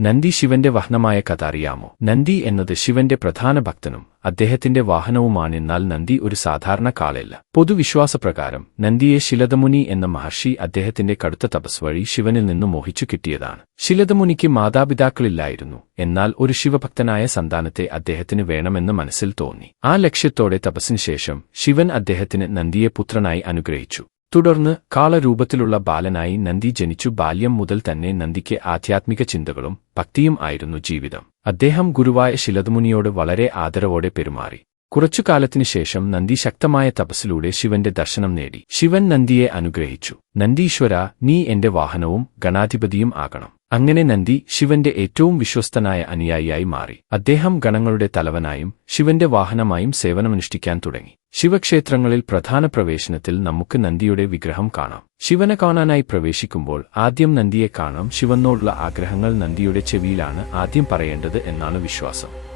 നന്ദി ശിവന്റെ വാഹനമായ കഥ അറിയാമോ? നന്ദി എന്നത് ശിവന്റെ പ്രധാന ഭക്തനും അദ്ദേഹത്തിന്റെ വാഹനവുമാണെന്നാൽ നന്ദി ഒരു സാധാരണ കാളയല്ല. പൊതുവിശ്വാസപ്രകാരം നന്ദിയെ ശിലതമുനി എന്ന മഹർഷി അദ്ദേഹത്തിന്റെ കടുത്ത തപസ് വഴി ശിവനിൽ നിന്നു മോഹിച്ചു കിട്ടിയതാണ്. ശിലതമുനിക്ക് മാതാപിതാക്കളില്ലായിരുന്നു. എന്നാൽ ഒരു ശിവഭക്തനായ സന്താനത്തെ അദ്ദേഹത്തിന് വേണമെന്ന് മനസ്സിൽ തോന്നി. ആ ലക്ഷ്യത്തോടെ തപസ്സിന് ശേഷം ശിവൻ അദ്ദേഹത്തിന് നന്ദിയെ പുത്രനായി അനുഗ്രഹിച്ചു. തുടർന്ന് കാളരൂപത്തിലുള്ള ബാലനായി നന്ദി ജനിച്ചു. ബാല്യം മുതൽ തന്നെ നന്ദിക്ക് ആധ്യാത്മിക ചിന്തകളും ഭക്തിയും ആയിരുന്നു ജീവിതം. അദ്ദേഹം ഗുരുവായ ശിലതുമുനിയോട് വളരെ ആദരവോടെ പെരുമാറി. കുറച്ചു കാലത്തിനു ശേഷം നന്ദി ശക്തമായ തപസ്സിലൂടെ ശിവന്റെ ദർശനം നേടി. ശിവൻ നന്ദിയെ അനുഗ്രഹിച്ചു. നന്ദീശ്വര നീ എന്റെ വാഹനവും ഗണാധിപതിയും ആകണം. അങ്ങനെ നന്ദി ശിവന്റെ ഏറ്റവും വിശ്വസ്തനായ അനുയായിയായി മാറി. അദ്ദേഹം ഗണങ്ങളുടെ തലവനായും ശിവന്റെ വാഹനമായും സേവനമനുഷ്ഠിക്കാൻ തുടങ്ങി. ശിവക്ഷേത്രങ്ങളിൽ പ്രധാന പ്രവേശനത്തിൽ നമുക്ക് നന്ദിയുടെ വിഗ്രഹം കാണാം. ശിവനെ കാണാനായി പ്രവേശിക്കുമ്പോൾ ആദ്യം നന്ദിയെ കാണാം. ശിവനോടുള്ള ആഗ്രഹങ്ങൾ നന്ദിയുടെ ചെവിയിലാണ് ആദ്യം പറയേണ്ടത് എന്നാണ് വിശ്വാസം.